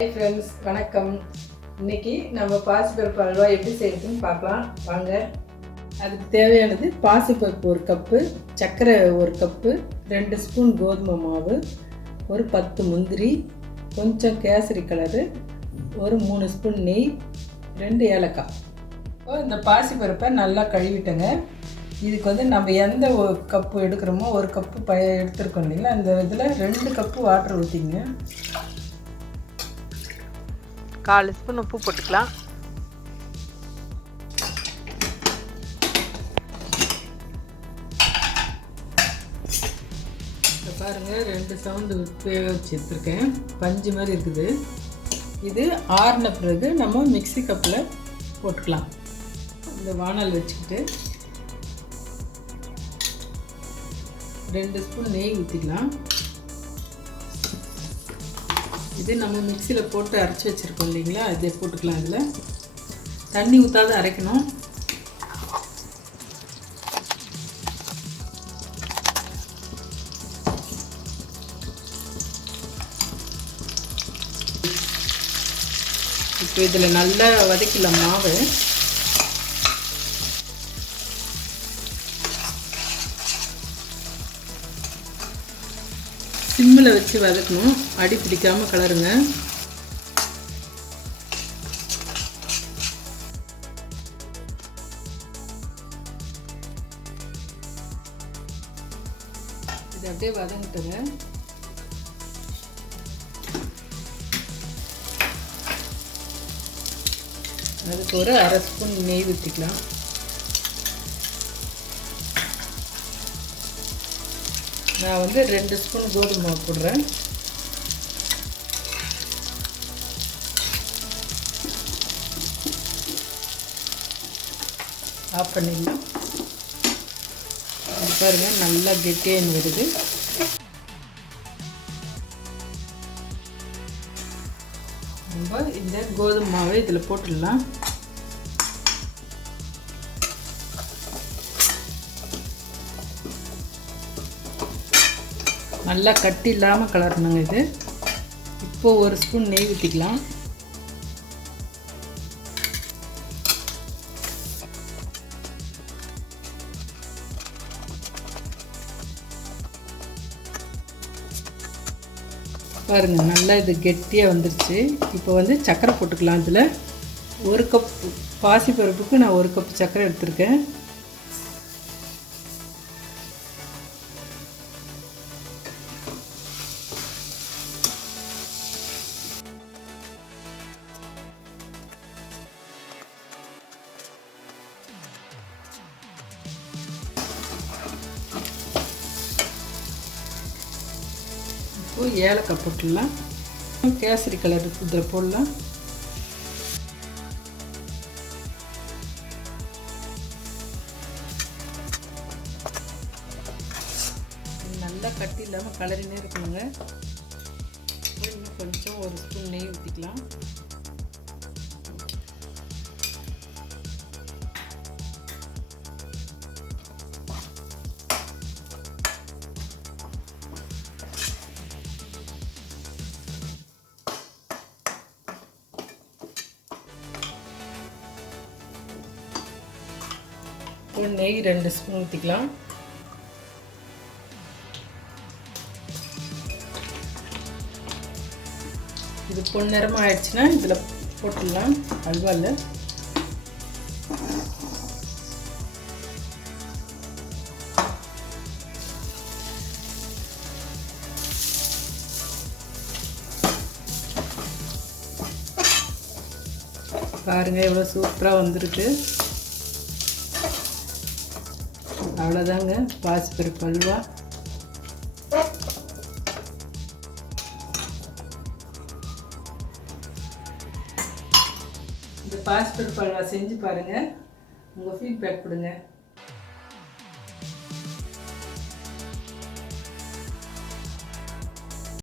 Hi friends, வணக்கம். இன்னைக்கு நம்ம பாசிப்பருப்பு அல்வா எப்படி செய்யறதுன்னு பார்க்கலாம் வாங்க. அதுக்கு தேவையானது பாசிப்பருப்பு 1 கப்பு, சர்க்கரை 1 கப்பு, 2 ஸ்பூன் கோதுமை மாவு, ஒரு 10 முந்திரி, கொஞ்சம் கேசரி கலரு, ஒரு 3 ஸ்பூன் நெய், 2 ஏலக்காய். இந்த பாசிப்பருப்பை நல்லா கழுவிட்டேங்க. இதுக்கு நம்ம எந்த ஒரு கப்பு எடுக்கிறோமோ 1 கப்பு எடுத்துருக்கோம் இல்லைங்களா, அந்த இதில் 2 கப்பு வாட்டர் ஊற்றிங்க. 1/4 ஸ்பூன் உப்பு போட்டுக்கலாம். பாருங்கள், 2 சவுண்டு வேக வச்சு எடுத்துருக்கேன். பஞ்சு மாதிரி இருக்குது. இது ஆறின பிறகு நம்ம மிக்ஸி கப்பில் போட்டுக்கலாம். இந்த வானல் வச்சுக்கிட்டு 2 ஸ்பூன் நெய் ஊற்றிக்கலாம். இது நம்ம மிக்சியில் போட்டு அரைச்சி வச்சுருக்கோம் இல்லைங்களா, இதை போட்டுக்கலாம். இதில் தண்ணி ஊற்றாத அரைக்கணும். இப்போ இதில் நல்லா வதக்கிடலாம் மாவு. சிம்மில் வச்சு வதக்கணும், அடி பிடிக்காமல் கலருங்க. இது அப்படியே வதங்கிட்டுங்க. அதுக்கு ஒரு 1/2 ஸ்பூன் நெய் ஊற்றிக்கலாம். நான் 2 ஸ்பூன் கோதுமை மாவு போடுறேன். ஆஃப் பண்ணிடலாம். பாருங்கள், நல்லா கெட்டியாக வருது. நம்ம இந்த கோதுமை மாவை இதில் போட்டுடலாம். நல்லா கட்டி இல்லாமல் கலரணுங்க இது. இப்போது 1 ஸ்பூன் நெய் ஊற்றிக்கலாம். பாருங்கள், நல்லா இது கெட்டியாக வந்துருச்சு. இப்போ சர்க்கரை போட்டுக்கலாம். இதில் 1 கப் பாசிப்பருப்புக்கு நான் 1 கப் சர்க்கரை எடுத்திருக்கேன். ஏலக்காய் போட்டுடலாம். கேசரி கலர் இதில் போடலாம். நல்லா கட்டி இல்லாமல் கலரினே இருக்கணுங்க. இன்னும் கொஞ்சம் 1 ஸ்பூன் நெய் ஊற்றிக்கலாம். நெய் 2 ஸ்பூன் ஊற்றிக்கலாம். இது பொன்னிறமாக ஆயிடுச்சுன்னா இதில் போட்டுடலாம் அல்வாவில். பாருங்கள், எவ்வளோ சூப்பராக வந்திருக்கு. அவ்வளோதாங்க, பாசிப்பருப்பு அல்வா. இந்த பாசிப்பருப்பு அல்வா செஞ்சு பாருங்கள். உங்கள் ஃபீட்பேக் கொடுங்க.